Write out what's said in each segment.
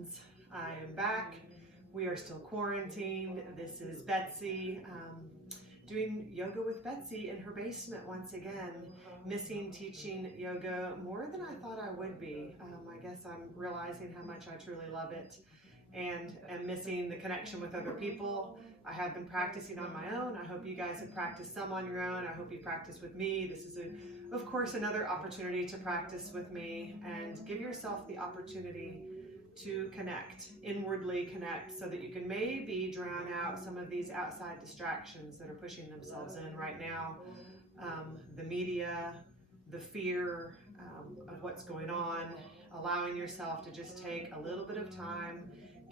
friends. I am back. We are still quarantined. This is Betsy, doing yoga with Betsy in her basement once again. Missing teaching yoga more than I thought I would be. I guess I'm realizing how much I truly love it and am missing the connection with other people. I have been practicing on my own. I hope you guys have practiced some on your own. I hope you practice with me. This is, of course, another opportunity to practice with me and give yourself the opportunity to connect, inwardly connect, so that you can maybe drown out some of these outside distractions that are pushing themselves in right now. The media, the fear of what's going on, allowing yourself to just take a little bit of time,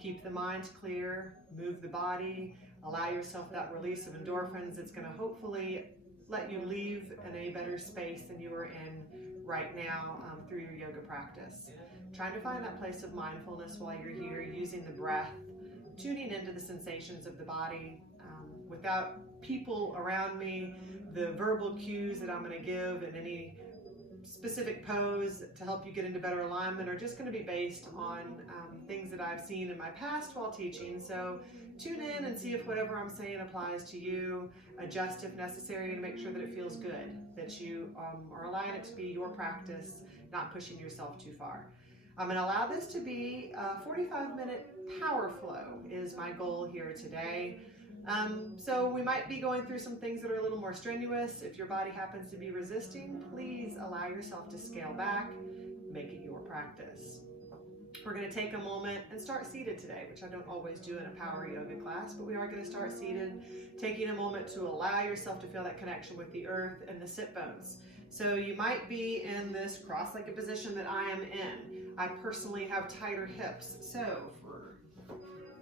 keep the mind clear, move the body, allow yourself that release of endorphins that's going to hopefully let you leave in a better space than you are in right now through your yoga practice. Trying to find that place of mindfulness while you're here, using the breath, tuning into the sensations of the body without people around me. The verbal cues that I'm going to give in any specific pose to help you get into better alignment are just going to be based on things that I've seen in my past while teaching. So tune in and see if whatever I'm saying applies to you. Adjust if necessary to make sure that it feels good, that you are allowing it to be your practice, not pushing yourself too far. I'm going to allow this to be a 45-minute power flow is my goal here today. So we might be going through some things that are a little more strenuous. If your body happens to be resisting, please allow yourself to scale back, make it your practice. We're going to take a moment and start seated today, which I don't always do in a power yoga class, but we are going to start seated, taking a moment to allow yourself to feel that connection with the earth and the sit bones. So you might be in this cross-legged position that I am in. I personally have tighter hips, so for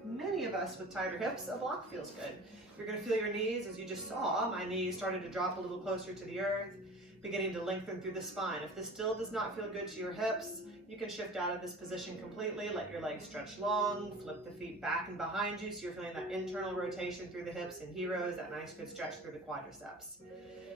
many of us with tighter hips, a block feels good. You're going to feel your knees, as you just saw. My knees started to drop a little closer to the earth, beginning to lengthen through the spine. If this still does not feel good to your hips, you can shift out of this position completely. Let your legs stretch long, flip the feet back and behind you so you're feeling that internal rotation through the hips and heroes, that nice good stretch through the quadriceps.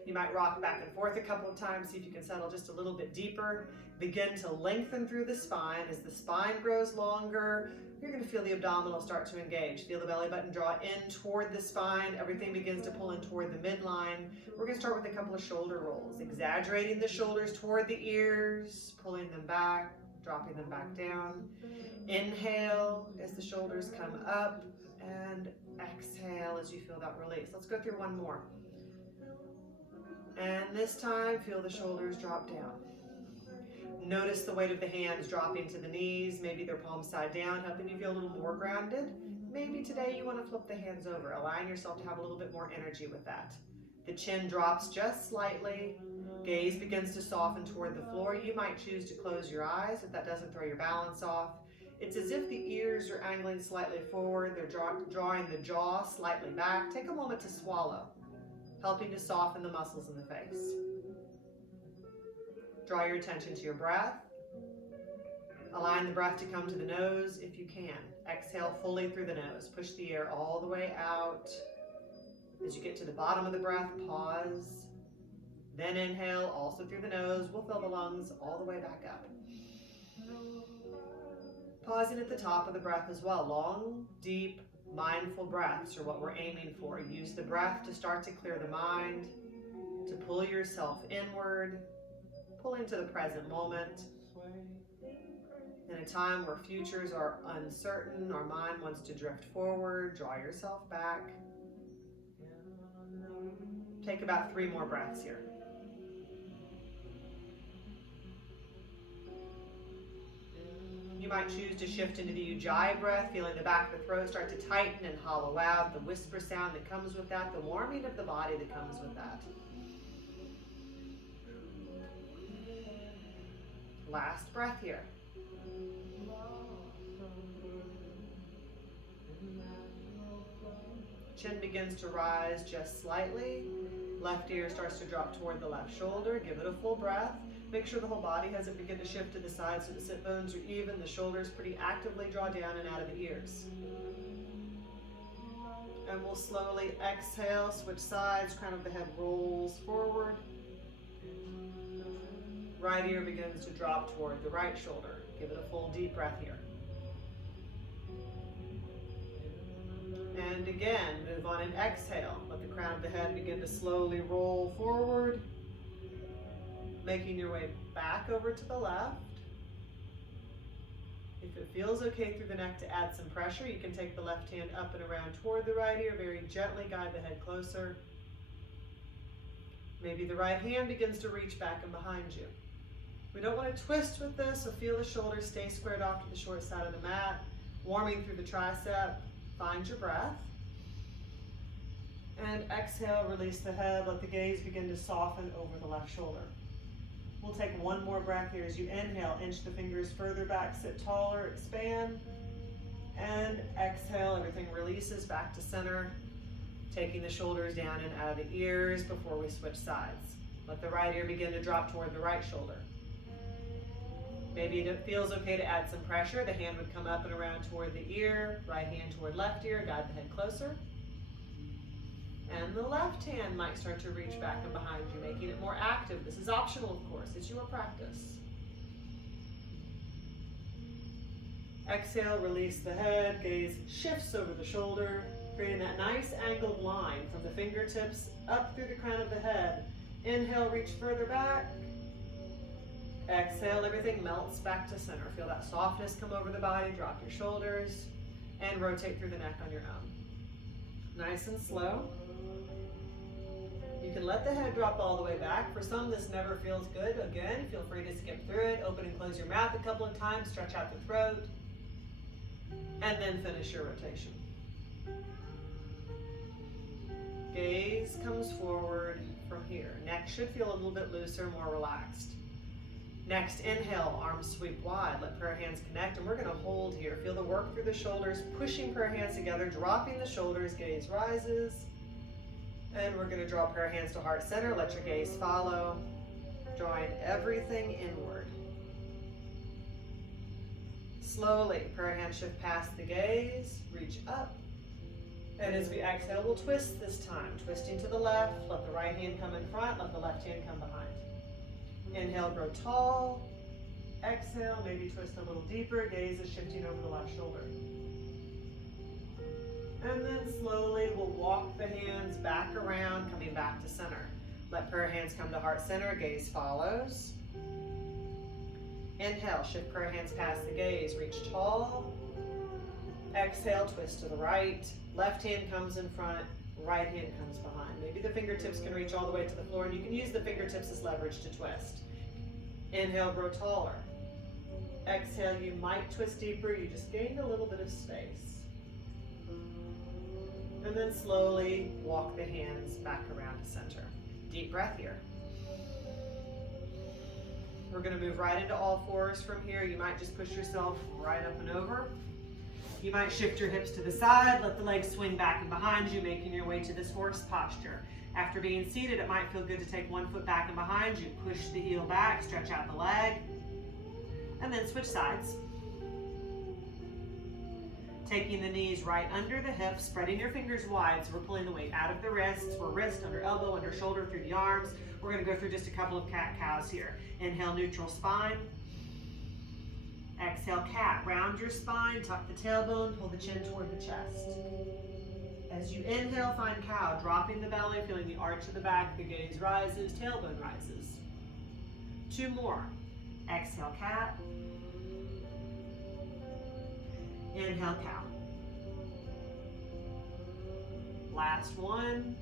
You might rock back and forth a couple of times, see if you can settle just a little bit deeper. Begin to lengthen through the spine. As the spine grows longer, you're going to feel the abdominal start to engage. Feel the belly button draw in toward the spine. Everything begins to pull in toward the midline. We're going to start with a couple of shoulder rolls, exaggerating the shoulders toward the ears, pulling them back, dropping them back down. Inhale as the shoulders come up, and exhale as you feel that release. Let's go through one more. And this time, feel the shoulders drop down. Notice the weight of the hands dropping to the knees. Maybe they're palms side down, helping you feel a little more grounded. Maybe today you want to flip the hands over, allowing yourself to have a little bit more energy with that. The chin drops just slightly. Gaze begins to soften toward the floor. You might choose to close your eyes if that doesn't throw your balance off. It's as if the ears are angling slightly forward. They're drawing the jaw slightly back. Take a moment to swallow, helping to soften the muscles in the face. Draw your attention to your breath. Allowing the breath to come to the nose if you can. Exhale fully through the nose. Push the air all the way out. As you get to the bottom of the breath, pause. Then inhale also through the nose. We'll fill the lungs all the way back up. Pausing at the top of the breath as well. Long, deep, mindful breaths are what we're aiming for. Use the breath to start to clear the mind, to pull yourself inward, pull into the present moment. In a time where futures are uncertain, our mind wants to drift forward, draw yourself back. Take about 3 more breaths here. You might choose to shift into the Ujjayi breath, feeling the back of the throat start to tighten and hollow out, the whisper sound that comes with that, the warming of the body that comes with that. Last breath here. Chin begins to rise just slightly. Left ear starts to drop toward the left shoulder. Give it a full breath. Make sure the whole body hasn't begun to shift to the side so the sit bones are even. The shoulders pretty actively draw down and out of the ears. And we'll slowly exhale, switch sides, crown of the head rolls forward. Right ear begins to drop toward the right shoulder. Give it a full deep breath here. And again, move on and exhale. Let the crown of the head begin to slowly roll forward, making your way back over to the left. If it feels okay through the neck to add some pressure, you can take the left hand up and around toward the right ear, very gently guide the head closer. Maybe the right hand begins to reach back and behind you. We don't want to twist with this, so feel the shoulders stay squared off to the short side of the mat, warming through the tricep. Find your breath. And exhale, release the head, let the gaze begin to soften over the left shoulder. We'll take one more breath here as you inhale, inch the fingers further back, sit taller, expand. And exhale, everything releases back to center, taking the shoulders down and out of the ears before we switch sides. Let the right ear begin to drop toward the right shoulder. Maybe it feels okay to add some pressure. The hand would come up and around toward the ear, right hand toward left ear, guide the head closer. And the left hand might start to reach back and behind you, making it more active. This is optional, of course. It's your practice. Exhale, release the head, gaze shifts over the shoulder, creating that nice angled line from the fingertips up through the crown of the head. Inhale, reach further back. Exhale, everything melts back to center. Feel that softness come over the body, drop your shoulders, and rotate through the neck on your own. Nice and slow. You can let the head drop all the way back. For some, this never feels good. Again, feel free to skip through it. Open and close your mouth a couple of times, stretch out the throat, and then finish your rotation. Gaze comes forward from here. Neck should feel a little bit looser, more relaxed. Next, inhale, arms sweep wide. Let prayer hands connect, and we're going to hold here. Feel the work through the shoulders, pushing prayer hands together, dropping the shoulders, gaze rises. And we're going to draw prayer hands to heart center. Let your gaze follow, drawing everything inward. Slowly, prayer hands shift past the gaze, reach up. And as we exhale, we'll twist this time. Twisting to the left, let the right hand come in front, let the left hand come behind. Inhale, grow tall. Exhale, maybe twist a little deeper. Gaze is shifting over the left shoulder. And then slowly we'll walk the hands back around, coming back to center. Let prayer hands come to heart center, gaze follows. Inhale, shift prayer hands past the gaze, reach tall. Exhale, twist to the right. Left hand comes in front, right hand comes behind. Maybe the fingertips can reach all the way to the floor, and you can use the fingertips as leverage to twist. Inhale, grow taller. Exhale, you might twist deeper, you just gained a little bit of space. And then slowly walk the hands back around to center. Deep breath here. We're going to move right into all fours from here. You might just push yourself right up and over. You might shift your hips to the side, let the legs swing back and behind you, making your way to this horse posture. After being seated, it might feel good to take one foot back and behind you. Push the heel back, stretch out the leg, and then switch sides. Taking the knees right under the hips, spreading your fingers wide, so we're pulling the weight out of the wrists. We're wrist, under elbow, under shoulder, through the arms. We're going to go through just a couple of cat-cows here. Inhale, neutral spine. Exhale, cat. Round your spine, tuck the tailbone, pull the chin toward the chest. As you inhale, find cow, dropping the belly, feeling the arch of the back, the gaze rises, tailbone rises. Two more. Exhale, cat. Inhale, cow. Last one.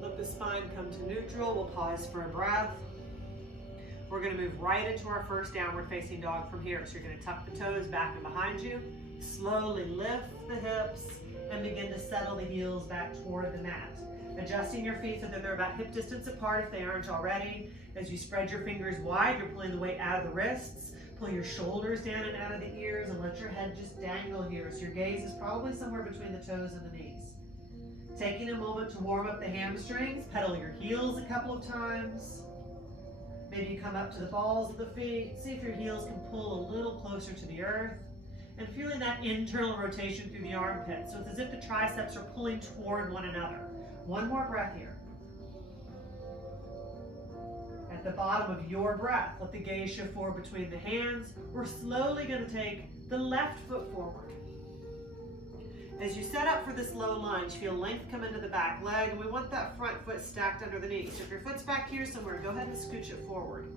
Let the spine come to neutral. We'll pause for a breath. We're going to move right into our first downward facing dog from here. So you're going to tuck the toes back and behind you. Slowly lift the hips and begin to settle the heels back toward the mat. Adjusting your feet so that they're about hip distance apart if they aren't already. As you spread your fingers wide, you're pulling the weight out of the wrists. Pull your shoulders down and out of the ears and let your head just dangle here. So your gaze is probably somewhere between the toes and the knees. Taking a moment to warm up the hamstrings, pedal your heels a couple of times. Maybe you come up to the balls of the feet. See if your heels can pull a little closer to the earth. And feeling that internal rotation through the armpits. So it's as if the triceps are pulling toward one another. One more breath here. At the bottom of your breath, let the gaze shift forward between the hands. We're slowly going to take the left foot forward. As you set up for this low lunge, feel length come into the back leg, and we want that front foot stacked under the knee. So if your foot's back here somewhere, go ahead and scooch it forward.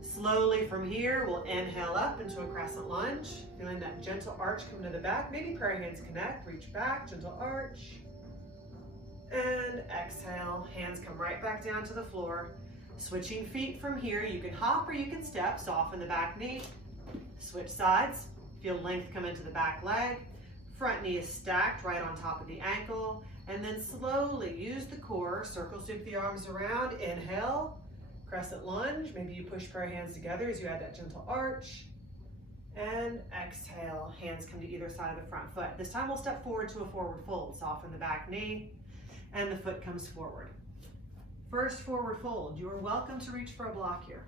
Slowly from here, we'll inhale up into a crescent lunge, feeling that gentle arch come to the back. Maybe prayer hands connect, reach back, gentle arch. And exhale, hands come right back down to the floor. Switching feet from here, you can hop or you can step, soften the back knee. Switch sides, feel length come into the back leg. Front knee is stacked right on top of the ankle. And then slowly use the core, circle sweep the arms around, inhale, crescent lunge. Maybe you push prayer hands together as you add that gentle arch. And exhale, hands come to either side of the front foot. This time we'll step forward to a forward fold, soften the back knee, and the foot comes forward. First forward fold, you are welcome to reach for a block here.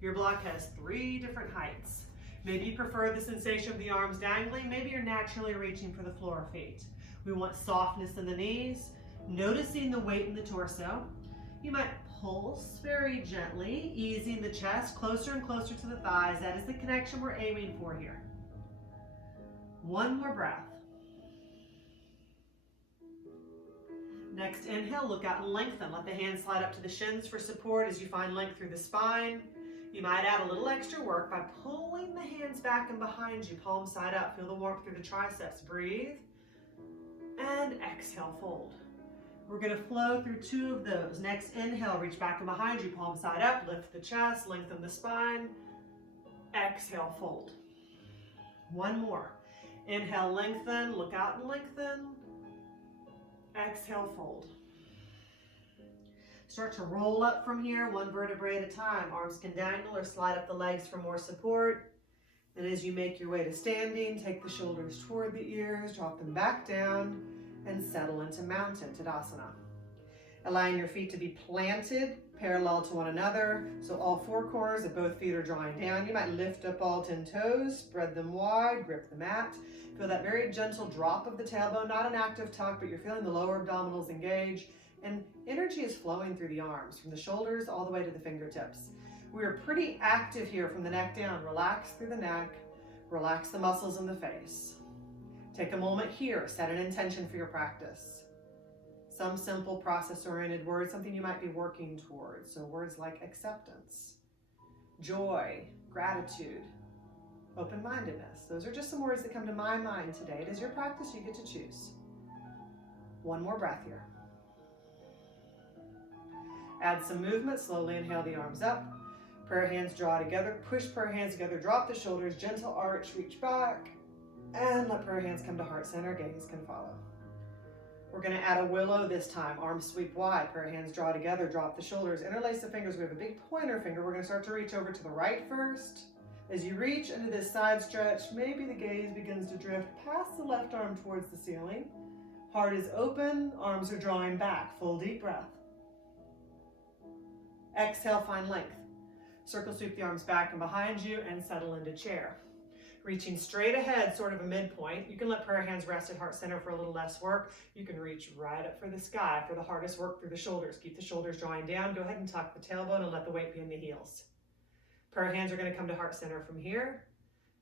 Your block has 3 different heights. Maybe you prefer the sensation of the arms dangling. Maybe you're naturally reaching for the floor or feet. We want softness in the knees, noticing the weight in the torso. You might pulse very gently, easing the chest closer and closer to the thighs. That is the connection we're aiming for here. One more breath. Next inhale, look out and lengthen. Let the hands slide up to the shins for support as you find length through the spine. You might add a little extra work by pulling the hands back and behind you, palm side up. Feel the warmth through the triceps. Breathe. And exhale, fold. We're going to flow through 2 of those. Next inhale, reach back and behind you, palm side up, lift the chest, lengthen the spine. Exhale, fold. One more. Inhale, lengthen, look out and lengthen. Exhale, fold. Start to roll up from here, 1 vertebrae at a time. Arms can dangle or slide up the legs for more support. And as you make your way to standing, take the shoulders toward the ears, drop them back down, and settle into mountain Tadasana. Allowing your feet to be planted parallel to one another, so all 4 corners of both feet are drawing down. You might lift up all 10 toes, spread them wide, grip the mat. Feel that very gentle drop of the tailbone, not an active tuck, but you're feeling the lower abdominals engage. And energy is flowing through the arms, from the shoulders all the way to the fingertips. We are pretty active here from the neck down. Relax through the neck, relax the muscles in the face. Take a moment here, set an intention for your practice. Some simple process-oriented words, something you might be working towards. So words like acceptance, joy, gratitude, open-mindedness. Those are just some words that come to my mind today. It is your practice, you get to choose. One more breath here. Add some movement, slowly inhale the arms up. Prayer hands draw together, push prayer hands together, drop the shoulders, gentle arch, reach back, and let prayer hands come to heart center, gaze can follow. We're gonna add a willow this time, arms sweep wide, prayer hands draw together, drop the shoulders, interlace the fingers. We have a big pointer finger. We're gonna start to reach over to the right first. As you reach into this side stretch, maybe the gaze begins to drift past the left arm towards the ceiling. Heart is open, arms are drawing back, full deep breath. Exhale, find length. Circle sweep the arms back and behind you and settle into chair. Reaching straight ahead, sort of a midpoint. You can let prayer hands rest at heart center for a little less work. You can reach right up for the sky for the hardest work through the shoulders. Keep the shoulders drawing down. Go ahead and tuck the tailbone and let the weight be in the heels. Prayer hands are going to come to heart center from here.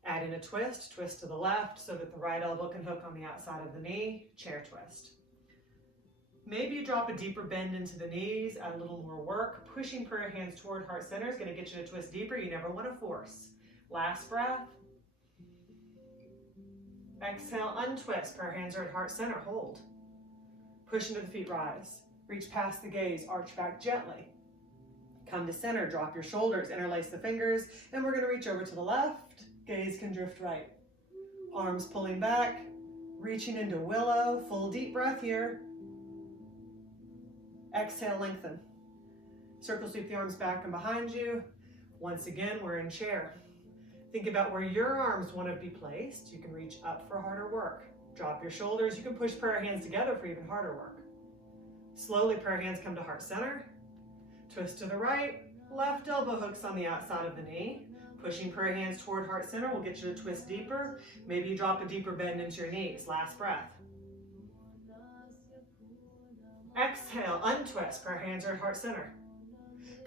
Add in a twist, twist to the left so that the right elbow can hook on the outside of the knee. Chair twist. Maybe you drop a deeper bend into the knees, add a little more work. Pushing prayer hands toward heart center is going to get you to twist deeper. You never want to force. Last breath. Exhale, untwist. Prayer hands are at heart center. Hold. Push into the feet, rise. Reach past the gaze, arch back gently. Come to center, drop your shoulders, interlace the fingers, and we're going to reach over to the left. Gaze can drift right. Arms pulling back, reaching into willow. Full deep breath here. Exhale, lengthen. Circle sweep the arms back and behind you. Once again, we're in chair. Think about where your arms want to be placed. You can reach up for harder work. Drop your shoulders. You can push prayer hands together for even harder work. Slowly, prayer hands come to heart center. Twist to the right. Left elbow hooks on the outside of the knee. Pushing prayer hands toward heart center will get you to twist deeper. Maybe you drop a deeper bend into your knees. Last breath. Exhale, untwist. Prayer hands are at heart center.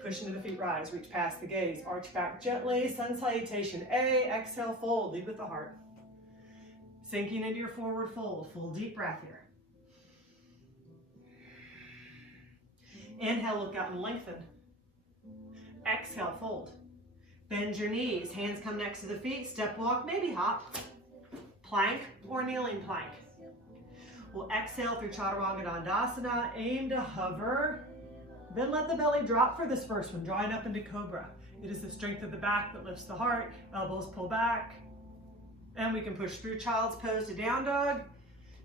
Push into the feet, rise, reach past the gaze, arch back gently, sun salutation, A, exhale, fold, lead with the heart. Sinking into your forward fold, full deep breath here. Inhale, look out and lengthen. Exhale, fold. Bend your knees, hands come next to the feet, step walk, maybe hop, plank or kneeling plank. We'll exhale through Chaturanga Dandasana, aim to hover, then let the belly drop for this first one, drawing up into Cobra. It is the strength of the back that lifts the heart, elbows pull back, and we can push through Child's Pose to Down Dog.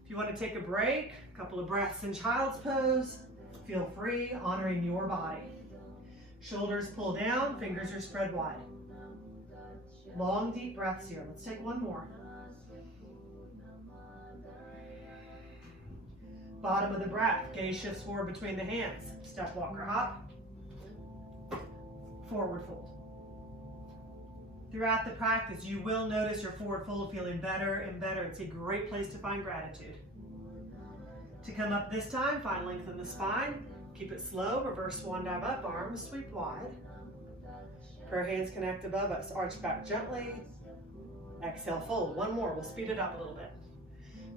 If you want to take a break, a couple of breaths in Child's Pose, feel free, honoring your body. Shoulders pull down, fingers are spread wide. Long, deep breaths here. Let's take one more. Bottom of the breath, gaze shifts forward between the hands. Step, walk, or hop. Forward fold. Throughout the practice, you will notice your forward fold feeling better and better. It's a great place to find gratitude. To come up this time, find length in the spine. Keep it slow, reverse swan dive up, arms sweep wide. Prayer hands connect above us, arch back gently. Exhale, fold. One more, we'll speed it up a little bit.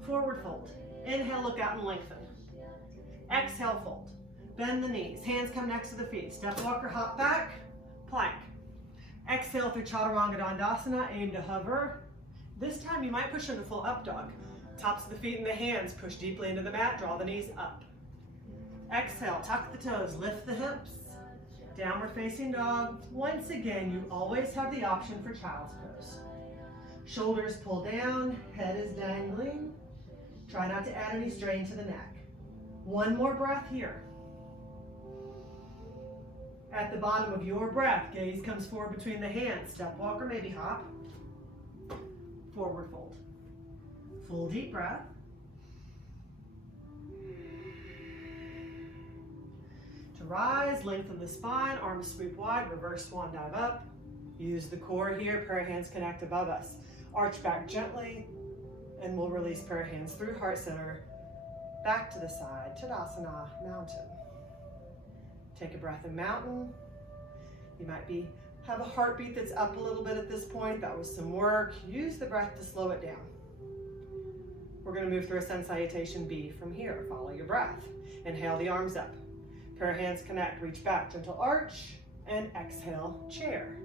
Forward fold. Inhale, look out and lengthen. Exhale, fold. Bend the knees, hands come next to the feet. Step, walk, or hop back, plank. Exhale through Chaturanga Dandasana, aim to hover. This time you might push into full up dog. Tops of the feet and the hands, push deeply into the mat, draw the knees up. Exhale, tuck the toes, lift the hips. Downward facing dog. Once again, you always have the option for Child's Pose. Shoulders pull down, head is dangling. Try not to add any strain to the neck. One more breath here. At the bottom of your breath, gaze comes forward between the hands. Step, walk, or maybe hop. Forward fold. Full deep breath. To rise, lengthen the spine, arms sweep wide, reverse swan dive up. Use the core here, prayer hands connect above us. Arch back gently, and we'll release prayer hands through heart center, back to the side, Tadasana, mountain. Take a breath in mountain. You might have a heartbeat that's up a little bit at this point. That was some work. Use the breath to slow it down. We're going to move through a sun salutation B from here. Follow your breath. Inhale the arms up. Prayer hands connect. Reach back, gentle arch, and exhale, chair.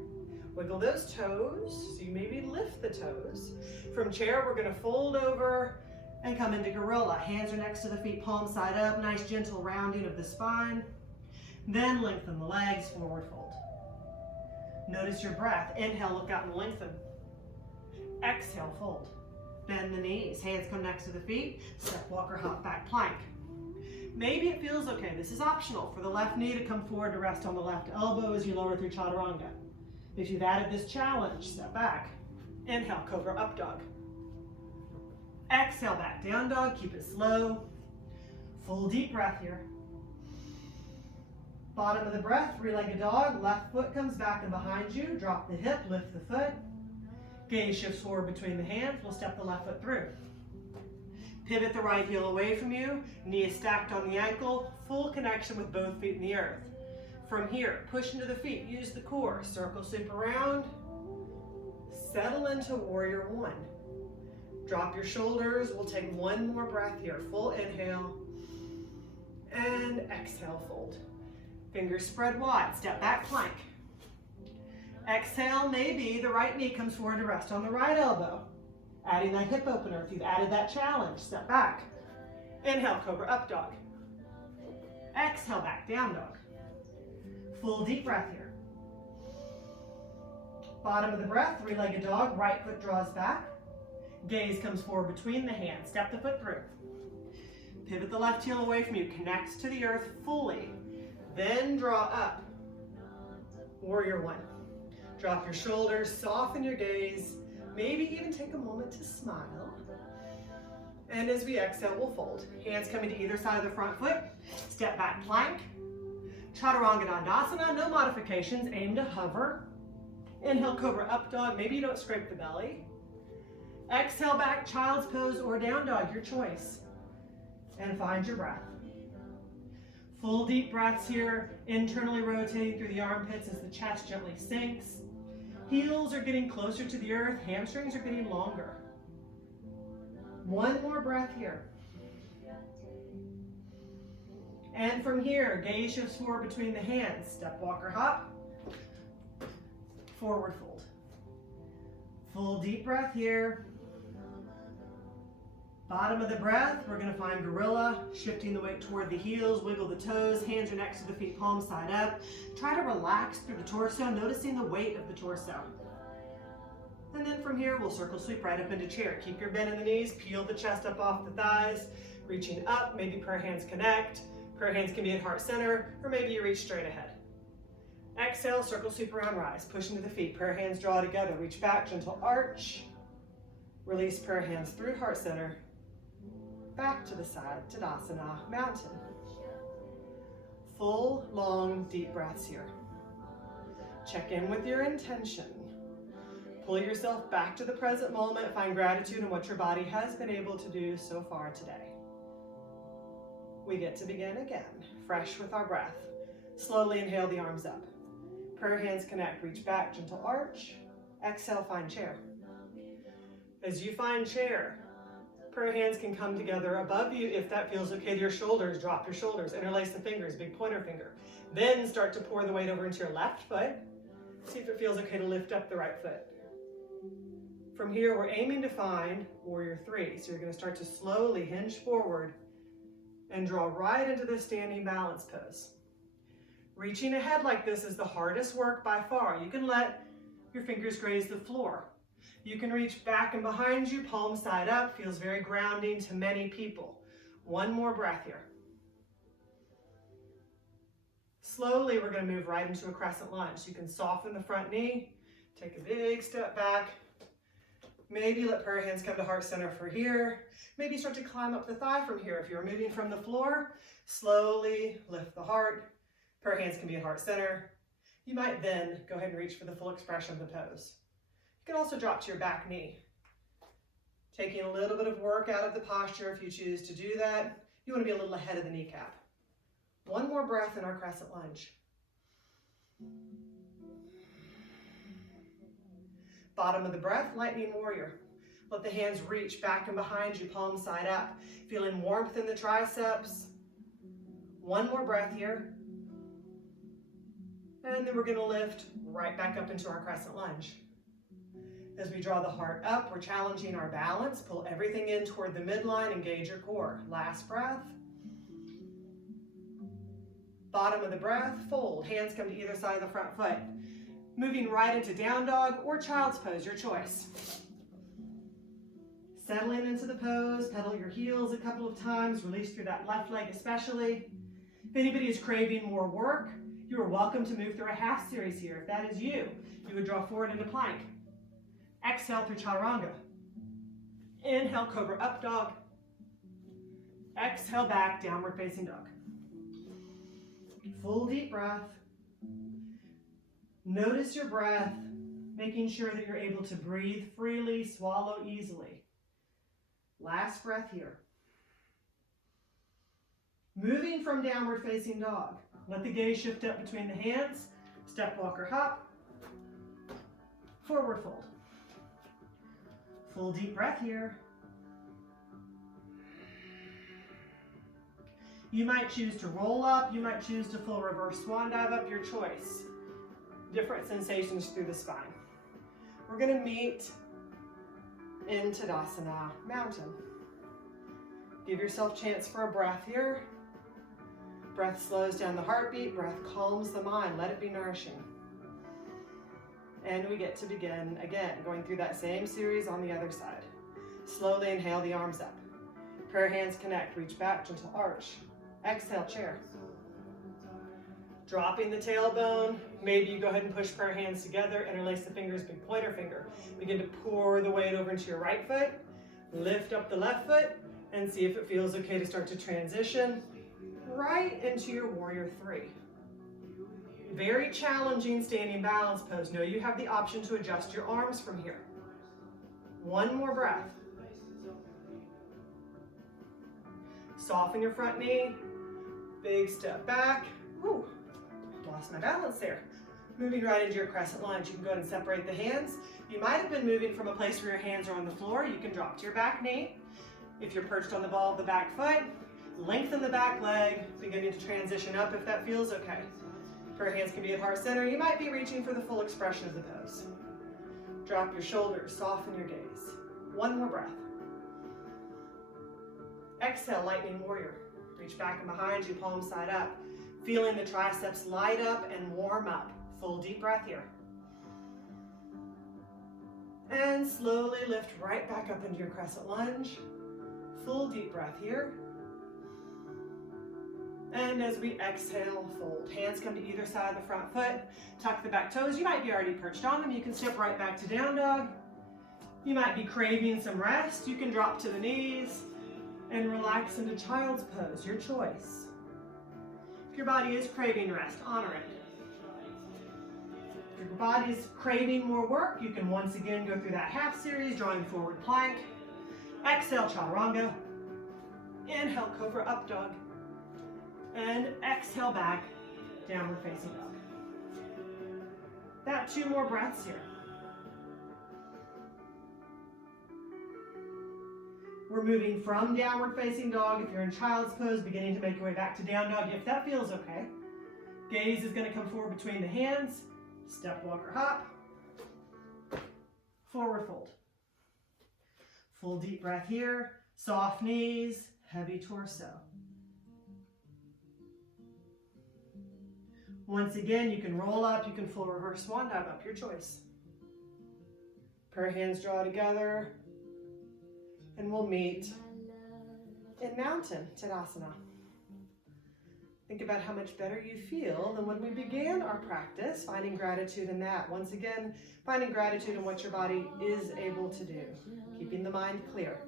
Wiggle those toes, so you maybe lift the toes. From chair, we're going to fold over and come into gorilla. Hands are next to the feet, palm side up. Nice gentle rounding of the spine. Then lengthen the legs, forward fold. Notice your breath. Inhale, look out and lengthen. Exhale, fold. Bend the knees, hands come next to the feet. Step, walk, or hop back, plank. Maybe it feels okay. This is optional for the left knee to come forward to rest on the left elbow as you lower through Chaturanga. If you've added this challenge, step back. Inhale, Cobra Up Dog. Exhale, back down dog. Keep it slow. Full deep breath here. Bottom of the breath, three-legged dog. Left foot comes back and behind you. Drop the hip, lift the foot. Gaze shifts forward between the hands. We'll step the left foot through. Pivot the right heel away from you. Knee is stacked on the ankle. Full connection with both feet in the earth. From here, push into the feet. Use the core. Circle, sweep around. Settle into warrior one. Drop your shoulders. We'll take one more breath here. Full inhale. And exhale, fold. Fingers spread wide. Step back, plank. Exhale, maybe the right knee comes forward to rest on the right elbow. Adding that hip opener. If you've added that challenge, step back. Inhale, Cobra Up Dog. Exhale, back down dog. Full deep breath here. Bottom of the breath, three-legged dog. Right foot draws back. Gaze comes forward between the hands. Step the foot through. Pivot the left heel away from you. Connect to the earth fully. Then draw up. Warrior one. Drop your shoulders, soften your gaze. Maybe even take a moment to smile. And as we exhale, we'll fold. Hands coming to either side of the front foot. Step back, plank. Chaturanga Dandasana, no modifications. Aim to hover. Inhale, Cobra Up Dog. Maybe you don't scrape the belly. Exhale back, Child's Pose or Down Dog, your choice. And find your breath. Full deep breaths here, internally rotating through the armpits as the chest gently sinks. Heels are getting closer to the earth, hamstrings are getting longer. One more breath here. And from here, gaze shifts forward between the hands. Step, walk, or hop. Forward fold. Full deep breath here. Bottom of the breath, we're going to find gorilla, shifting the weight toward the heels, wiggle the toes, hands are next to the feet, palms side up. Try to relax through the torso, noticing the weight of the torso. And then from here, we'll circle sweep right up into chair. Keep your bend in the knees, peel the chest up off the thighs, reaching up, maybe prayer hands connect. Prayer hands can be at heart center, or maybe you reach straight ahead. Exhale, circle sweep around, rise, push into the feet. Prayer hands draw together, reach back, gentle arch. Release prayer hands through heart center. Back to the side, Tadasana, mountain. Full, long, deep breaths here. Check in with your intention. Pull yourself back to the present moment. Find gratitude in what your body has been able to do so far today. We get to begin again, fresh with our breath. Slowly inhale the arms up. Prayer hands connect, reach back, gentle arch. Exhale, find chair. As you find chair, prayer hands can come together above you if that feels okay to your shoulders. Drop your shoulders, interlace the fingers, big pointer finger. Then start to pour the weight over into your left foot. See if it feels okay to lift up the right foot. From here, we're aiming to find warrior three. So you're going to start to slowly hinge forward and draw right into this standing balance pose. Reaching ahead like this is the hardest work by far. You can let your fingers graze the floor. You can reach back and behind you, palm side up, feels very grounding to many people. One more breath here. Slowly, we're going to move right into a crescent lunge. You can soften the front knee, take a big step back. Maybe let prayer hands come to heart center for here. Maybe start to climb up the thigh from here. If you're moving from the floor, slowly lift the heart. Prayer hands can be at heart center. You might then go ahead and reach for the full expression of the pose. You can also drop to your back knee. Taking a little bit of work out of the posture if you choose to do that. You want to be a little ahead of the kneecap. One more breath in our crescent lunge. Bottom of the breath, lightning warrior. Let the hands reach back and behind you, palm side up. Feeling warmth in the triceps. One more breath here. And then we're going to lift right back up into our crescent lunge. As we draw the heart up, we're challenging our balance. Pull everything in toward the midline, engage your core. Last breath. Bottom of the breath, fold. Hands come to either side of the front foot. Moving right into down dog or child's pose, your choice. Settling into the pose, pedal your heels a couple of times, release through that left leg especially. If anybody is craving more work, you are welcome to move through a half series here. If that is you, you would draw forward into plank. Exhale through chaturanga. Inhale, cobra up dog. Exhale back, downward facing dog. Full deep breath. Notice your breath, making sure that you're able to breathe freely, swallow easily. Last breath here. Moving from downward facing dog. Let the gaze shift up between the hands. Step, walk, or hop. Forward fold. Full deep breath here. You might choose to roll up. You might choose to full reverse swan dive up, your choice. Different sensations through the spine. We're going to meet in Tadasana, mountain. Give yourself a chance for a breath here. Breath slows down the heartbeat. Breath calms the mind. Let it be nourishing. And we get to begin again, going through that same series on the other side. Slowly inhale the arms up. Prayer hands connect. Reach back, gentle arch. Exhale, chair. Dropping the tailbone, maybe you go ahead and push prayer hands together, interlace the fingers, big pointer finger. Begin to pour the weight over into your right foot, lift up the left foot, and see if it feels okay to start to transition right into your warrior three. Very challenging standing balance pose. Know you have the option to adjust your arms from here. One more breath. Soften your front knee. Big step back. Ooh, lost my balance there. Moving right into your crescent lunge. You can go ahead and separate the hands. You might have been moving from a place where your hands are on the floor. You can drop to your back knee. If you're perched on the ball of the back foot, lengthen the back leg, beginning to transition up if that feels okay. Prayer hands can be at heart center. You might be reaching for the full expression of the pose. Drop your shoulders, soften your gaze. One more breath. Exhale, lightning warrior. Reach back and behind you, palm side up. Feeling the triceps light up and warm up. Full deep breath here. And slowly lift right back up into your crescent lunge. Full deep breath here. And as we exhale, fold. Hands come to either side of the front foot. Tuck the back toes. You might be already perched on them. You can step right back to down dog. You might be craving some rest. You can drop to the knees and relax into child's pose, your choice. If your body is craving rest, honor it. If your body is craving more work, you can once again go through that half series, drawing forward plank. Exhale, chaturanga. Inhale, cobra up dog. And exhale back, downward facing dog. About 2 more breaths here. We're moving from downward facing dog. If you're in child's pose, beginning to make your way back to down dog, if that feels okay. Gaze is going to come forward between the hands. Step, walk, or hop. Forward fold. Full deep breath here. Soft knees, heavy torso. Once again, you can roll up, you can full reverse swan dive up, your choice. Prayer hands draw together, and we'll meet in mountain Tadasana. Think about how much better you feel than when we began our practice, finding gratitude in that. Once again, finding gratitude in what your body is able to do, keeping the mind clear.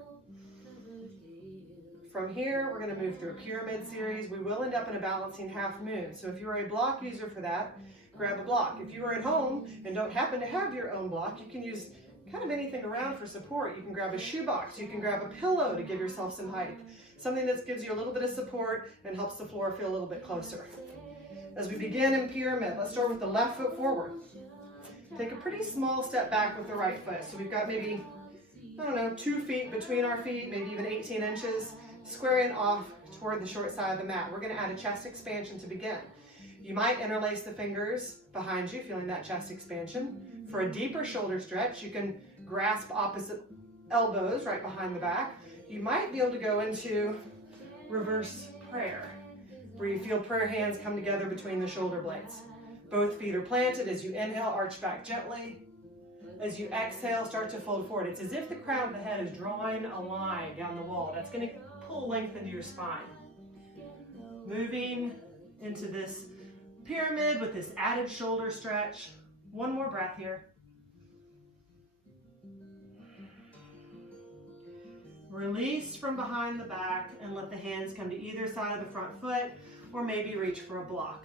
From here, we're going to move through a pyramid series. We will end up in a balancing half moon. So if you're a block user for that, grab a block. If you are at home and don't happen to have your own block, you can use kind of anything around for support. You can grab a shoebox. You can grab a pillow to give yourself some height. Something that gives you a little bit of support and helps the floor feel a little bit closer. As we begin in pyramid, let's start with the left foot forward. Take a pretty small step back with the right foot. So we've got maybe, 2 feet between our feet, maybe even 18 inches. Squaring off toward the short side of the mat. We're going to add a chest expansion to begin. You might interlace the fingers behind you, feeling that chest expansion. For a deeper shoulder stretch, you can grasp opposite elbows right behind the back. You might be able to go into reverse prayer, where you feel prayer hands come together between the shoulder blades. Both feet are planted. As you inhale, arch back gently. As you exhale, start to fold forward. It's as if the crown of the head is drawing a line down the wall. That's going to pull length into your spine. Moving into this pyramid with this added shoulder stretch. One more breath here. Release from behind the back and let the hands come to either side of the front foot, or maybe reach for a block.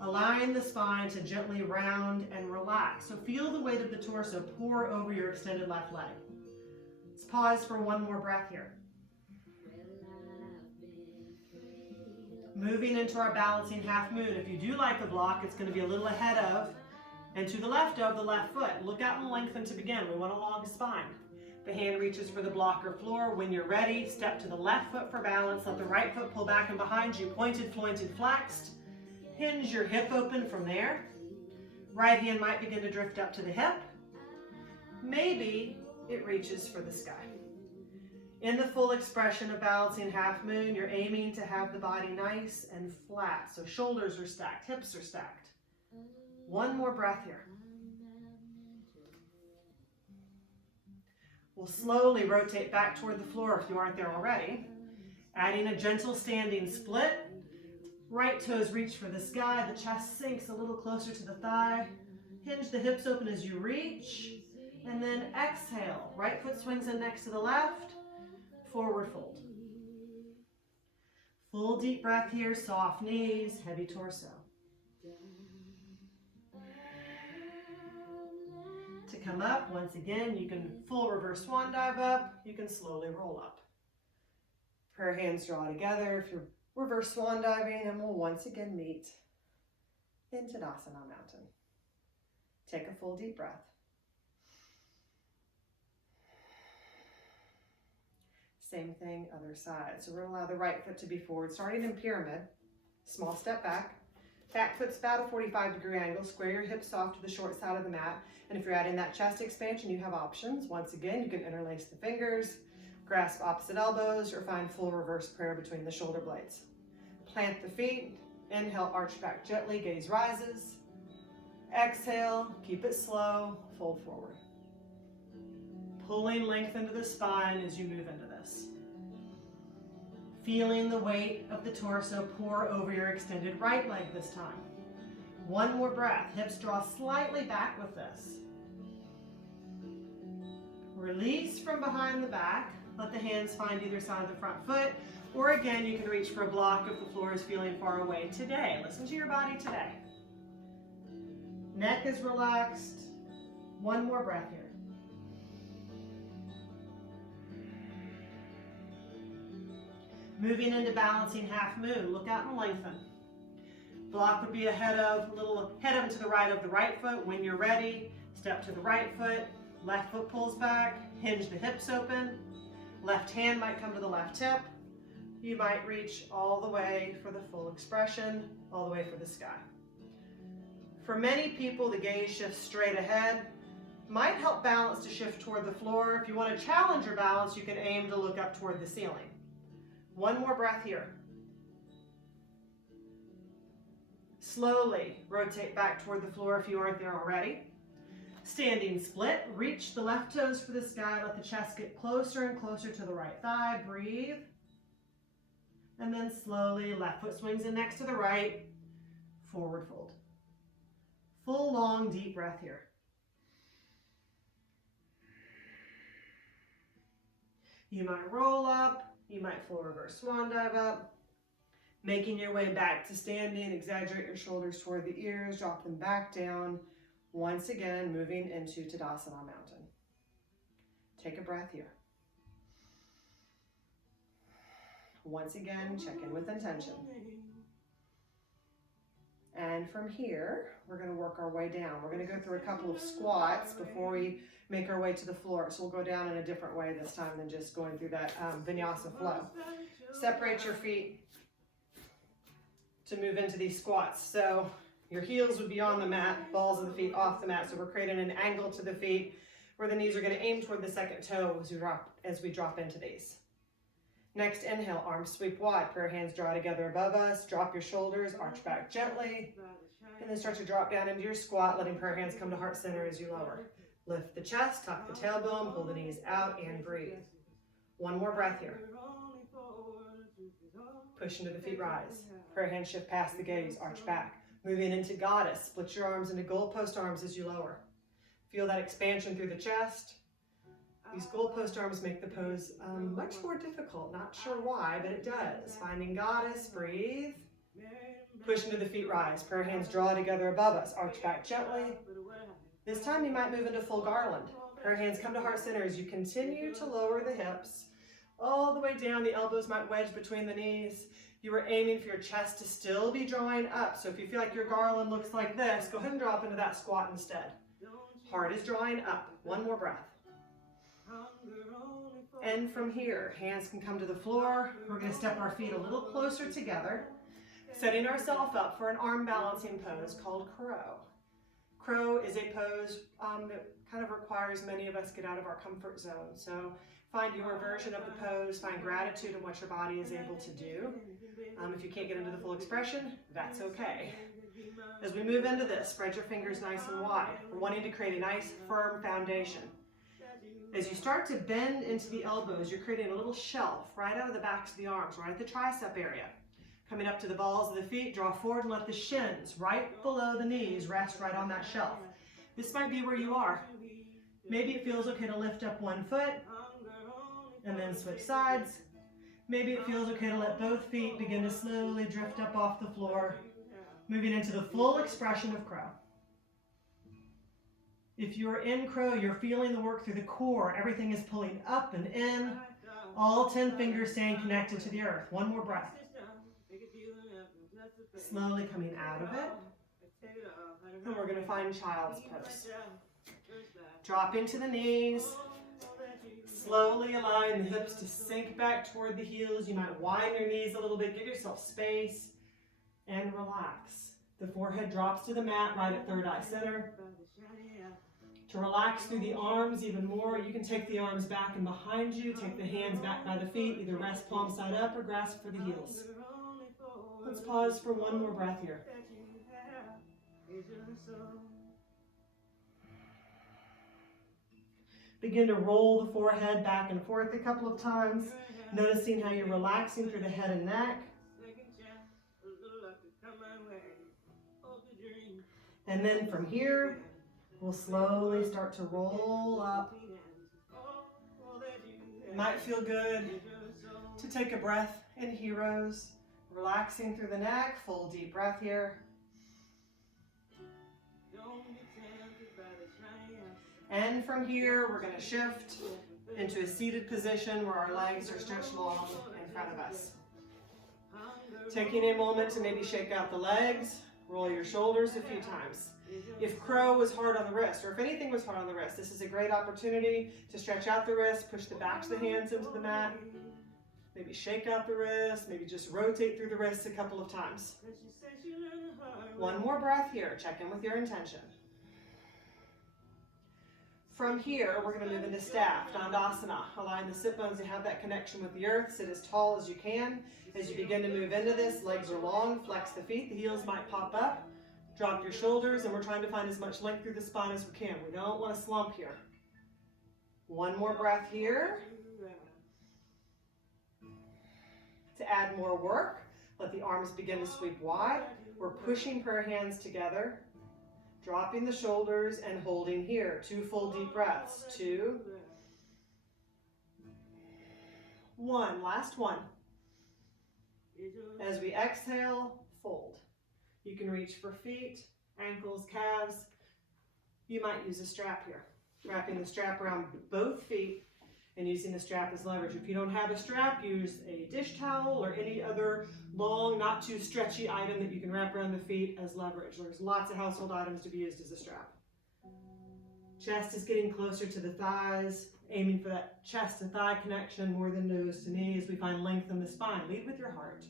Allowing the spine to gently round and relax. So feel the weight of the torso pour over your extended left leg. Let's pause for one more breath here. Moving into our balancing half moon. If you do like the block, it's going to be a little ahead of and to the left of the left foot. Look out and lengthen to begin. We want a long spine. The hand reaches for the block or floor. When you're ready, step to the left foot for balance. Let the right foot pull back and behind you. Pointed, flointed, flaxed. Hinge your hip open from there. Right hand might begin to drift up to the hip. Maybe it reaches for the sky. In the full expression of balancing half moon, you're aiming to have the body nice and flat. So shoulders are stacked, hips are stacked. One more breath here. We'll slowly rotate back toward the floor if you aren't there already. Adding a gentle standing split. Right toes reach for the sky. The chest sinks a little closer to the thigh. Hinge the hips open as you reach. And then exhale. Right foot swings in next to the left. Forward fold. Full deep breath here. Soft knees, heavy torso. To come up, once again, you can full reverse swan dive up. You can slowly roll up. Prayer hands draw together. If you're reverse swan diving, and we'll once again meet in Tadasana Mountain. Take a full deep breath. Same thing, other side. So we're going to allow the right foot to be forward, starting in pyramid. Small step back. Back foot's about a 45-degree angle. Square your hips off to the short side of the mat. And if you're adding that chest expansion, you have options. Once again, you can interlace the fingers, grasp opposite elbows, or find full reverse prayer between the shoulder blades. Plant the feet. Inhale, arch back gently, gaze rises. Exhale, keep it slow, fold forward. Pulling length into the spine as you move into this. Feeling the weight of the torso pour over your extended right leg this time. One more breath. Hips draw slightly back with this. Release from behind the back. Let the hands find either side of the front foot. Or again, you can reach for a block if the floor is feeling far away today. Listen to your body today. Neck is relaxed. One more breath here. Moving into balancing half moon. Look out and lengthen. Block would be ahead of, a little head up to the right of the right foot. When you're ready, step to the right foot. Left foot pulls back. Hinge the hips open. Left hand might come to the left hip. You might reach all the way for the full expression, all the way for the sky. For many people, the gaze shifts straight ahead. Might help balance to shift toward the floor. If you want to challenge your balance, you can aim to look up toward the ceiling. One more breath here. Slowly rotate back toward the floor if you aren't there already. Standing split, reach the left toes for the sky. Let the chest get closer and closer to the right thigh. Breathe. And then slowly, left foot swings in next to the right. Forward fold. Full, long, deep breath here. You might roll up. You might full reverse swan dive up. Making your way back to standing, exaggerate your shoulders toward the ears, drop them back down. Once again, moving into Tadasana Mountain. Take a breath here. Once again, check in with intention. And from here, we're going to work our way down. We're going to go through a couple of squats before we make our way to the floor. So we'll go down in a different way this time than just going through that vinyasa flow. Separate your feet to move into these squats. So your heels would be on the mat, balls of the feet off the mat. So we're creating an angle to the feet where the knees are going to aim toward the second toe as we drop into these. Next, inhale, arms sweep wide, prayer hands draw together above us, drop your shoulders, arch back gently, and then start to drop down into your squat, letting prayer hands come to heart center as you lower. Lift the chest, tuck the tailbone, pull the knees out, and breathe. One more breath here. Push into the feet, rise. Prayer hands shift past the gaze, arch back. Moving into goddess, split your arms into goalpost arms as you lower. Feel that expansion through the chest. These goalpost arms make the pose much more difficult. Not sure why, but it does. Finding goddess, breathe. Push into the feet, rise. Prayer hands draw together above us. Arch back gently. This time you might move into full garland. Prayer hands come to heart center as you continue to lower the hips all the way down. The elbows might wedge between the knees. You are aiming for your chest to still be drawing up. So if you feel like your garland looks like this, go ahead and drop into that squat instead. Heart is drawing up. One more breath. And from here, hands can come to the floor. We're going to step our feet a little closer together, setting ourselves up for an arm balancing pose called crow. Crow is a pose that kind of requires many of us get out of our comfort zone. So find your version of the pose, find gratitude in what your body is able to do. If you can't get into the full expression, that's okay. As we move into this, spread your fingers nice and wide. We're wanting to create a nice, firm foundation. As you start to bend into the elbows, you're creating a little shelf right out of the backs of the arms, right at the tricep area. Coming up to the balls of the feet, draw forward and let the shins right below the knees rest right on that shelf. This might be where you are. Maybe it feels okay to lift up one foot and then switch sides. Maybe it feels okay to let both feet begin to slowly drift up off the floor, moving into the full expression of crow. If you're in crow, you're feeling the work through the core. Everything is pulling up and in. All 10 fingers staying connected to the earth. One more breath. Slowly coming out of it. And we're going to find child's pose. Drop into the knees. Slowly allowing the hips to sink back toward the heels. You might widen your knees a little bit. Give yourself space and relax. The forehead drops to the mat right at third eye center. To relax through the arms even more, you can take the arms back and behind you. Take the hands back by the feet. Either rest palm side up or grasp for the heels. Let's pause for one more breath here. Begin to roll the forehead back and forth a couple of times, noticing how you're relaxing through the head and neck. And then from here, we'll slowly start to roll up. It might feel good to take a breath in Heroes, relaxing through the neck. Full deep breath here. And from here, we're going to shift into a seated position where our legs are stretched long in front of us. Taking a moment to maybe shake out the legs, roll your shoulders a few times. If crow was hard on the wrist, or if anything was hard on the wrist, this is a great opportunity to stretch out the wrist, push the backs of the hands into the mat, maybe shake out the wrist, maybe just rotate through the wrists a couple of times. One more breath here. Check in with your intention. From here, we're going to move into staff, Dandasana, allowing the sit bones to have that connection with the earth. Sit as tall as you can. As you begin to move into this, legs are long, flex the feet, the heels might pop up, drop your shoulders, and we're trying to find as much length through the spine as we can. We don't want to slump here. One more breath here. To add more work, let the arms begin to sweep wide. We're pushing prayer hands together. Dropping the shoulders and holding here. 2 full deep breaths. 2. 1. Last one. As we exhale, fold. You can reach for feet, ankles, calves. You might use a strap here. Wrapping the strap around both feet and using the strap as leverage. If you don't have a strap, use a dish towel or any other long, not too stretchy item that you can wrap around the feet as leverage. There's lots of household items to be used as a strap. Chest is getting closer to the thighs, aiming for that chest to thigh connection more than nose to knee as we find length in the spine. Lead with your heart.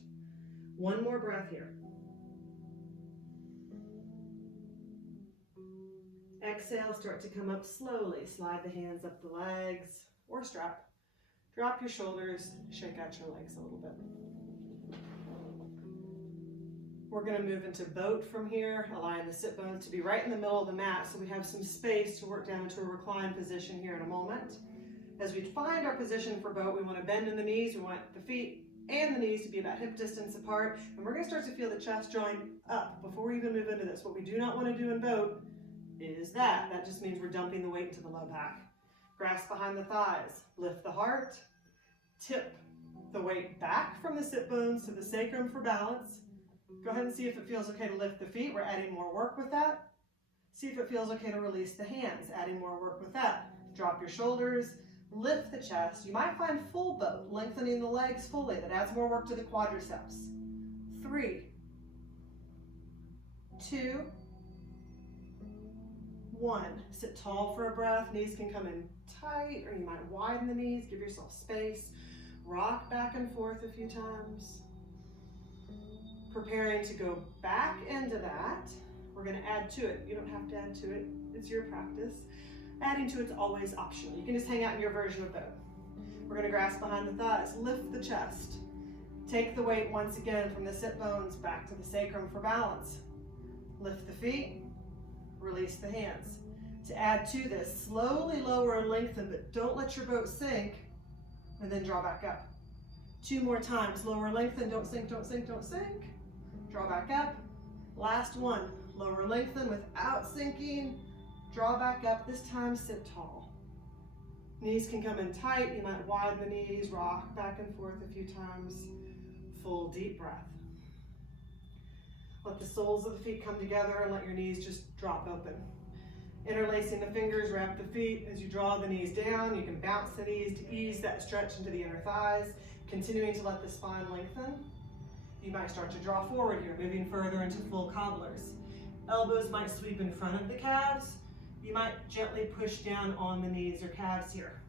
One more breath here. Exhale, start to come up slowly. Slide the hands up the legs or strap. Drop your shoulders, shake out your legs a little bit. We're going to move into boat from here, allowing the sit bones to be right in the middle of the mat so we have some space to work down into a reclined position here in a moment. As we find our position for boat, we want to bend in the knees. We want the feet and the knees to be about hip distance apart. And we're going to start to feel the chest joint up before we even move into this. What we do not want to do in boat is that. That just means we're dumping the weight into the low back. Grasp behind the thighs, lift the heart, tip the weight back from the sit bones to the sacrum for balance. Go ahead and see if it feels okay to lift the feet. We're adding more work with that. See if it feels okay to release the hands, adding more work with that. Drop your shoulders, lift the chest. You might find full boat, lengthening the legs fully. That adds more work to the quadriceps. 3, 2, 1. Sit tall for a breath. Knees can come in tight, or you might widen the knees. Give yourself space. Rock back and forth a few times. Preparing to go back into that. We're going to add to it. You don't have to add to it. It's your practice. Adding to it's always optional. You can just hang out in your version of boat. We're going to grasp behind the thighs. Lift the chest. Take the weight once again from the sit bones back to the sacrum for balance. Lift the feet. Release the hands. To add to this, slowly lower and lengthen, but don't let your boat sink, and then draw back up. 2 more times. Lower, lengthen, don't sink, don't sink, don't sink. Draw back up. Last one. Lower, lengthen without sinking. Draw back up. This time, sit tall. Knees can come in tight. You might widen the knees, rock back and forth a few times. Full deep breath. Let the soles of the feet come together and let your knees just drop open. Interlacing the fingers, wrap the feet. As you draw the knees down, you can bounce the knees to ease that stretch into the inner thighs, continuing to let the spine lengthen. You might start to draw forward here, moving further into full cobblers. Elbows might sweep in front of the calves. You might gently push down on the knees or calves here.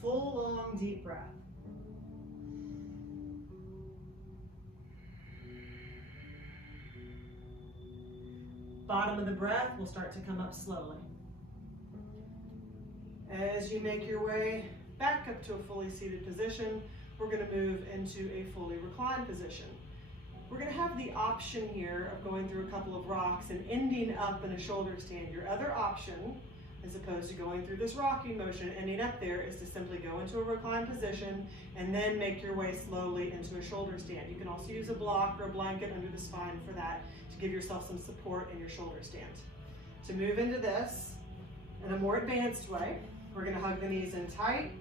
Full, long, deep breath. Bottom of the breath will start to come up slowly. As you make your way back up to a fully seated position, we're going to move into a fully reclined position. We're going to have the option here of going through a couple of rocks and ending up in a shoulder stand. Your other option, as opposed to going through this rocking motion, ending up there, is to simply go into a reclined position and then make your way slowly into a shoulder stand. You can also use a block or a blanket under the spine for that to give yourself some support in your shoulder stand. To move into this in a more advanced way, we're going to hug the knees in tight,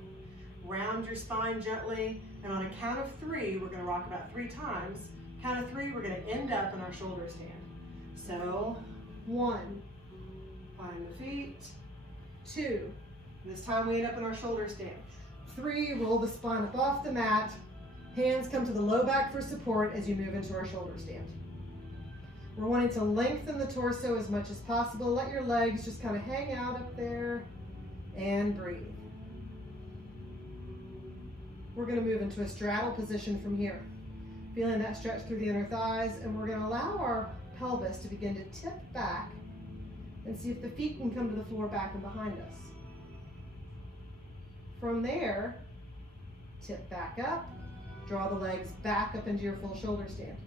round your spine gently, and on a count of 3, we're going to rock about 3 times. Count of 3, we're going to end up in our shoulder stand. So 1, find the feet. 2, this time we end up in our shoulder stand. 3, roll the spine up off the mat. Hands come to the low back for support as you move into our shoulder stand. We're wanting to lengthen the torso as much as possible. Let your legs just kind of hang out up there and breathe. We're going to move into a straddle position from here. Feeling that stretch through the inner thighs, and we're going to allow our pelvis to begin to tip back and see if the feet can come to the floor back and behind us. From there, tip back up, draw the legs back up into your full shoulder stand.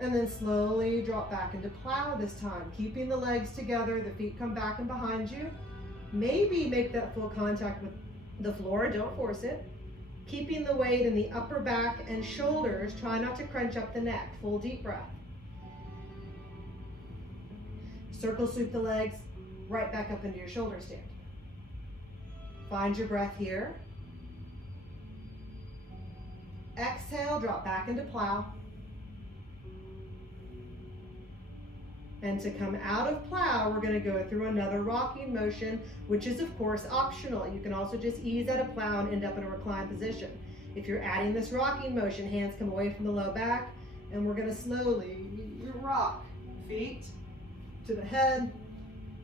And then slowly drop back into plow this time, keeping the legs together, the feet come back and behind you. Maybe make that full contact with the floor, don't force it. Keeping the weight in the upper back and shoulders, try not to crunch up the neck. Full deep breath. Circle sweep the legs right back up into your shoulder stand. Find your breath here. Exhale, drop back into plow. And to come out of plow, we're going to go through another rocking motion, which is of course optional. You can also just ease out of plow and end up in a reclined position. If you're adding this rocking motion, hands come away from the low back, and we're going to slowly rock. Feet to the head,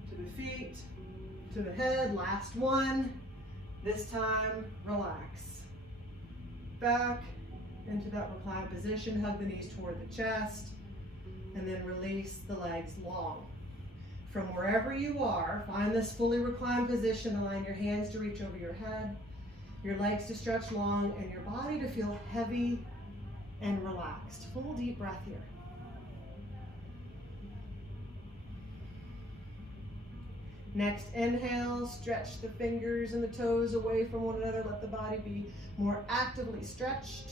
to the feet, to the head. Last one. This time, relax. Back into that reclined position. Hug the knees toward the chest. And then release the legs long. From wherever you are, find this fully reclined position. Align your hands to reach over your head, your legs to stretch long, and your body to feel heavy and relaxed. Full deep breath here. Next inhale, stretch the fingers and the toes away from one another. Let the body be more actively stretched.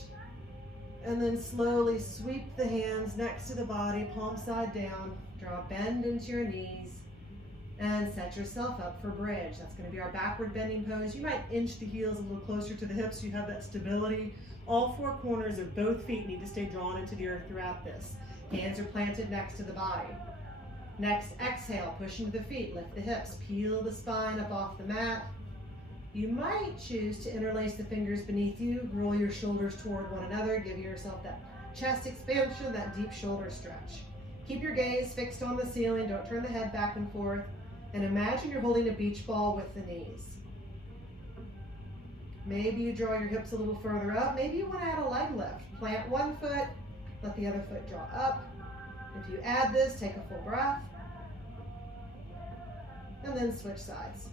And then slowly sweep the hands next to the body, palm side down. Draw a bend into your knees and set yourself up for bridge. That's going to be our backward bending pose. You might inch the heels a little closer to the hips so you have that stability. All 4 corners of both feet need to stay drawn into the earth throughout this. Hands are planted next to the body. Next, exhale, push into the feet, lift the hips, peel the spine up off the mat. You might choose to interlace the fingers beneath you, roll your shoulders toward one another, give yourself that chest expansion, that deep shoulder stretch. Keep your gaze fixed on the ceiling, don't turn the head back and forth, and imagine you're holding a beach ball with the knees. Maybe you draw your hips a little further up, maybe you want to add a leg lift. Plant one foot, let the other foot draw up. If you add this, take a full breath, and then switch sides.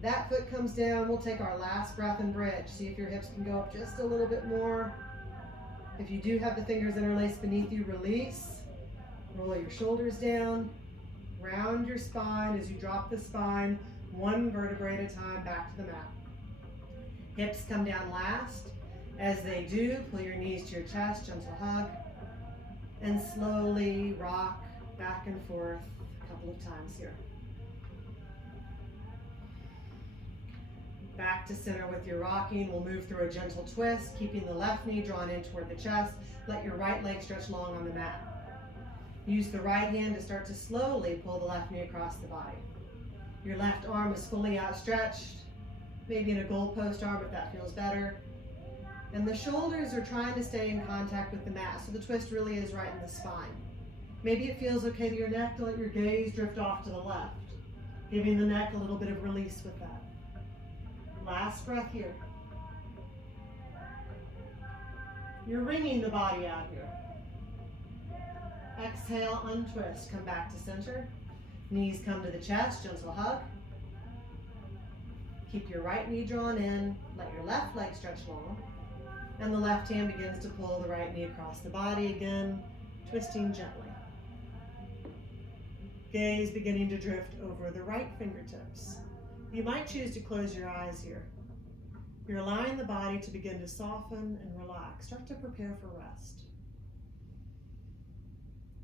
That foot comes down, we'll take our last breath and bridge. See if your hips can go up just a little bit more. If you do have the fingers interlaced beneath you, release. Roll your shoulders down. Round your spine as you drop the spine, 1 vertebrae at a time, back to the mat. Hips come down last. As they do, pull your knees to your chest, gentle hug. And slowly rock back and forth a couple of times here. Back to center with your rocking. We'll move through a gentle twist, keeping the left knee drawn in toward the chest. Let your right leg stretch long on the mat. Use the right hand to start to slowly pull the left knee across the body. Your left arm is fully outstretched. maybe in a goalpost arm if that feels better. And the shoulders are trying to stay in contact with the mat, so the twist really is right in the spine. Maybe it feels okay to your neck to let your gaze drift off to the left, giving the neck a little bit of release with that. Last breath here. You're wringing the body out here. Exhale, untwist, come back to center. Knees come to the chest, gentle hug. Keep your right knee drawn in, let your left leg stretch long, and the left hand begins to pull the right knee across the body again, twisting gently. Gaze beginning to drift over the right fingertips. You might choose to close your eyes here. You're allowing the body to begin to soften and relax. Start to prepare for rest.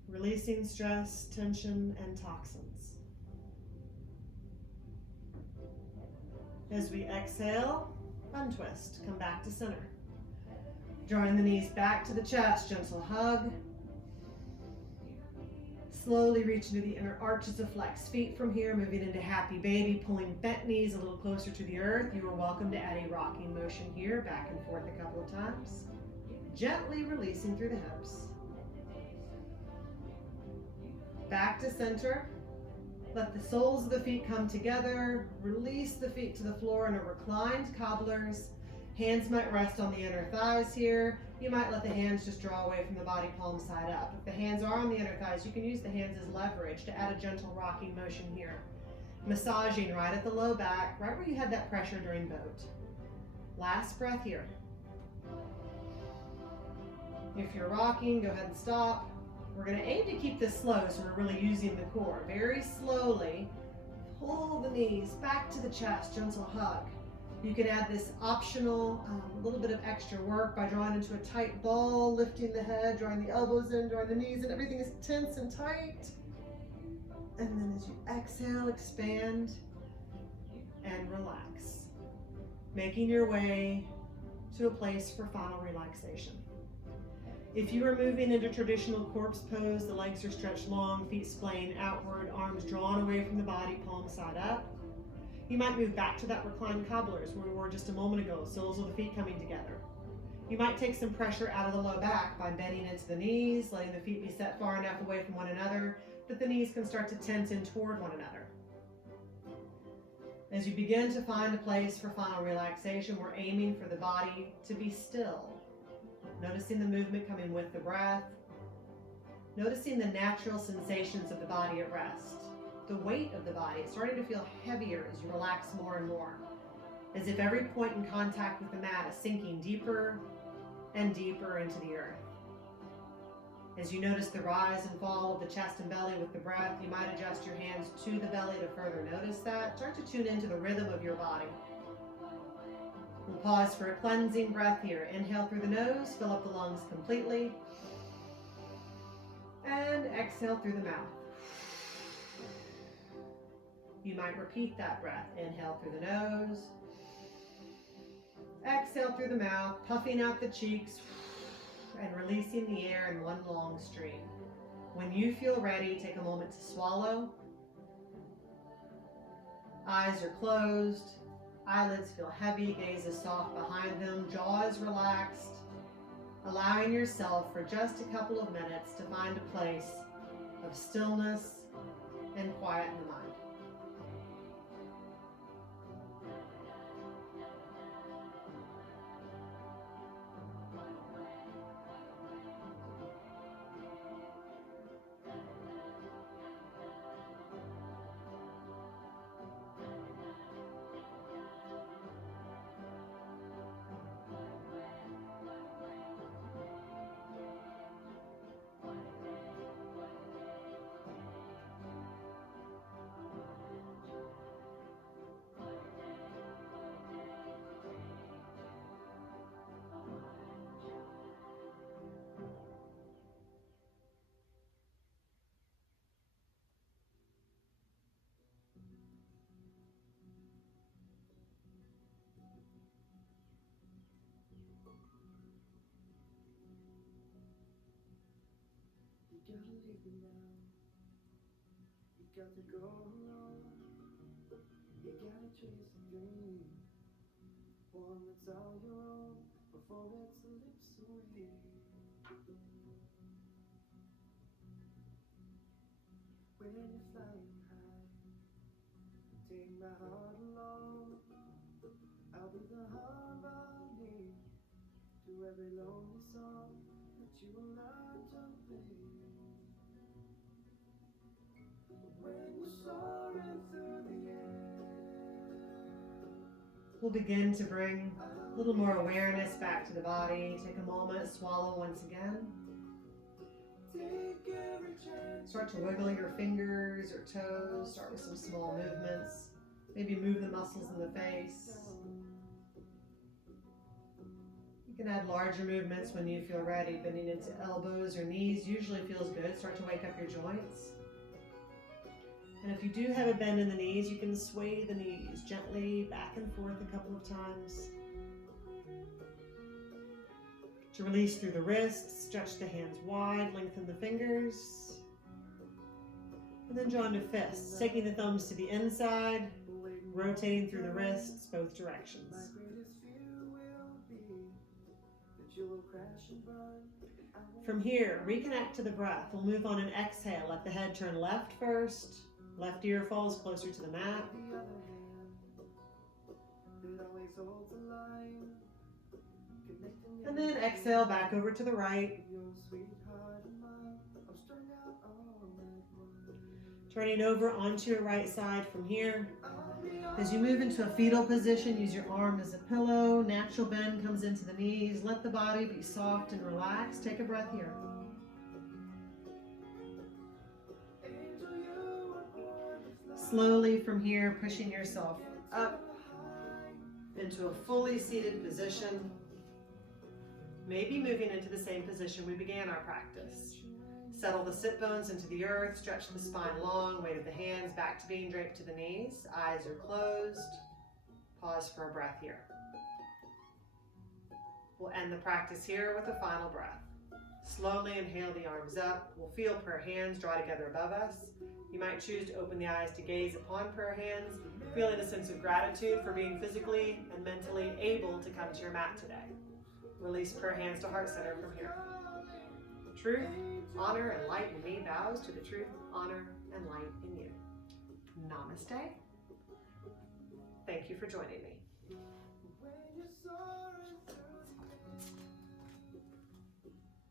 Releasing stress, tension, and toxins. As we exhale, untwist, come back to center. Drawing the knees back to the chest, gentle hug. Slowly reach into the inner arches of flexed feet from here, moving into happy baby, pulling bent knees a little closer to the earth. You are welcome to add a rocking motion here, back and forth a couple of times. Gently releasing through the hips. Back to center. Let the soles of the feet come together. Release the feet to the floor in a reclined cobblers. Hands might rest on the inner thighs here. You might let the hands just draw away from the body, palm side up. If the hands are on the inner thighs, you can use the hands as leverage to add a gentle rocking motion here. Massaging right at the low back, right where you had that pressure during boat. Last breath here. If you're rocking, go ahead and stop. We're going to aim to keep this slow, so we're really using the core. Very slowly, pull the knees back to the chest, gentle hug. You can add this optional little bit of extra work by drawing into a tight ball, lifting the head, drawing the elbows in, drawing the knees in. Everything is tense and tight. And then as you exhale, expand and relax. Making your way to a place for final relaxation. If you are moving into traditional corpse pose, the legs are stretched long, feet splaying outward, arms drawn away from the body, palm side up. You might move back to that reclined cobblers where we were just a moment ago, soles of the feet coming together. You might take some pressure out of the low back by bending into the knees, letting the feet be set far enough away from one another that the knees can start to tense in toward one another. As you begin to find a place for final relaxation, we're aiming for the body to be still. Noticing the movement coming with the breath. Noticing the natural sensations of the body at rest. The weight of the body is starting to feel heavier as you relax more and more, as if every point in contact with the mat is sinking deeper and deeper into the earth. As you notice the rise and fall of the chest and belly with the breath, you might adjust your hands to the belly to further notice that. Start to tune into the rhythm of your body. We'll pause for a cleansing breath here. Inhale through the nose, fill up the lungs completely, and exhale through the mouth. You might repeat that breath. Inhale through the nose. Exhale through the mouth, puffing out the cheeks and releasing the air in one long stream. When you feel ready, take a moment to swallow. Eyes are closed. Eyelids feel heavy. Gaze is soft behind them. Jaw is relaxed. Allowing yourself for just a couple of minutes to find a place of stillness and quiet in the mind. You gotta leave me now. You got to go alone. You gotta chase a dream. one that's all your own before it slips away. When you're flying high, take my heart along. I'll be the harmony to every lonely song that you will learn to play. When you're soaring through the air, We'll begin to bring a little more awareness back to the body. Take a moment, swallow once again. take every chance. Start to wiggle your fingers or toes. Start with some small movements. Maybe move the muscles in the face. You can add larger movements when you feel ready. Bending into elbows or knees usually feels good. Start to wake up your joints. And if you do have a bend in the knees, you can sway the knees gently back and forth a couple of times. To release through the wrists, stretch the hands wide, lengthen the fingers. And then draw into fists, taking the thumbs to the inside, rotating through the wrists, both directions. My greatest fear will be that you will crash and burn. From here, reconnect to the breath. We'll move on an exhale. Let the head turn left first. Left ear falls closer to the mat. The other hand that always holds a line, connecting And then exhale back over to the right. your sweetheart and mine. I'm strung out all night long. Turning over onto your right side from here. I'll be As you move into a fetal position, use your arm as a pillow. Natural bend comes into the knees. Let the body be soft and relaxed. Take a breath here. angel, you were born to fly. Slowly from here, pushing yourself up into a fully seated position. Maybe moving into the same position we began our practice. Settle the sit bones into the earth, stretch the spine long, weight of the hands back to being draped to the knees. Eyes are closed. Pause for a breath here. We'll end the practice here with a final breath. Slowly inhale the arms up. We'll feel prayer hands draw together above us. You might choose to open the eyes to gaze upon prayer hands, feeling a sense of gratitude for being physically and mentally able to come to your mat today. Release prayer hands to heart center from here. Truth, honor, and light in me bows to the truth, honor, and light in you. Namaste. Thank you for joining me. When you're so